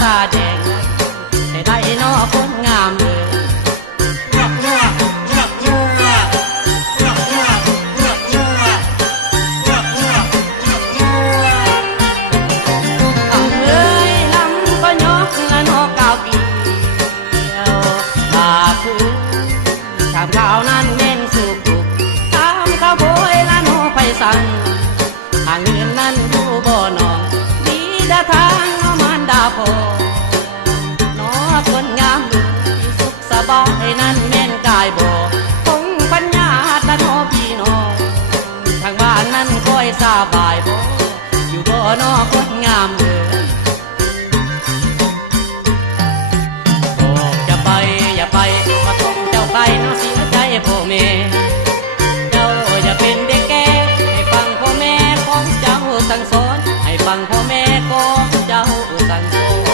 ซาแดงให้ได้นอคนงามเลยชามข้าวนั้นเน้นสุกตามข้าวโพยละโนไปสั่งทางเงินนั้นอยู่บ่อนองดีดาทางนอมันดาพอนอคนงามสุขสบายนั้นแม่นกายบ่คงปัญญาตะโนพี่น้องทางบ้านนั้นค่อยสบายบ่อยู่บ่อนอคนงามเลยอย่าไปมาต้องเจ้าไปน้องเสียใจพ่อแม่เจ้าอย่าเป็นเด็กแก่ให้ฟังพ่อแม่ของเจ้าสั่งสอนให้ฟังพ่อแม่ของเจ้าสั่งสอน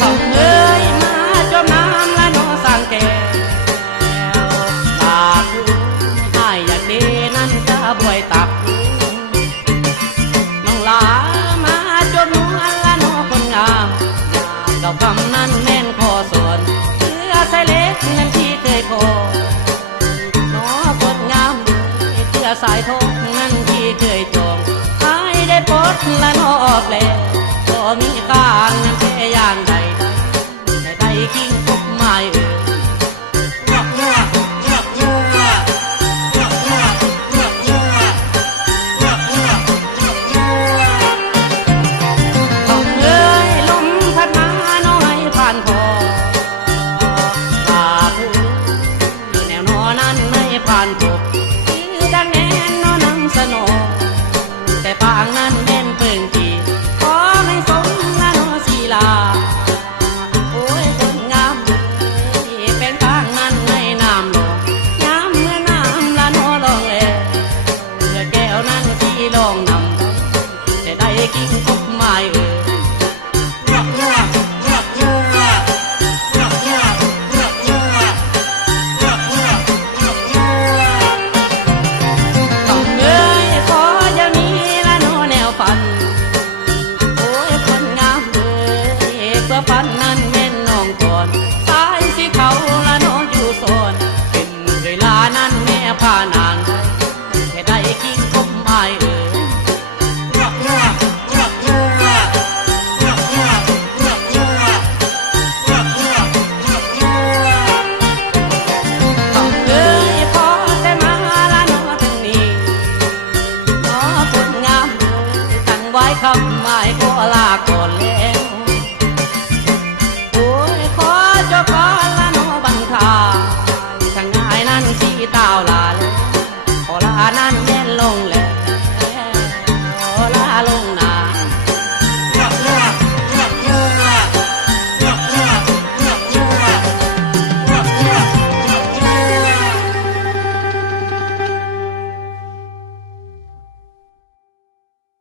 ทำเอ้ยมาจมน้ำละน้องสั่งแก้วตาคือให้อยากดีนั่นจะบ่วยตักมาจนนัวละนอคนงามดอกคำนั้นแม่นขอสอนเสื้อสายเล็กนั้นที่เคยขอนอคนงามเสื้อสายทองนั้นที่เคยจองให้ได้ปลดละนอแปลก็มีการนั้นแค่อย่างใดได้กิ้งพบไม้ผ่านพบคือดังแน่นนอนำสนอแต่ปางนั้นเด่นเปิงจีขอให้สมละนอศีลาโอ้ยคนงามเป็นทางนั้นในน้ำลงย้ำเมื่อน้ำละนอลองแลเมื่อแก้วนั้นที่ลองนำแต่ได้กิ้งพบไม้ปันนั้นแม่นน้องก่อนสายสิเขาละน้องอยู่โซนเป็นเวลานั้นแม่พานางแค่ได้กิ้งพบไม้ต้องเอ้ยพอแต่มาละน้องทั้งนี้น้องคนงามตั้งไว้คำหมายก็ลาก่อนแล้ว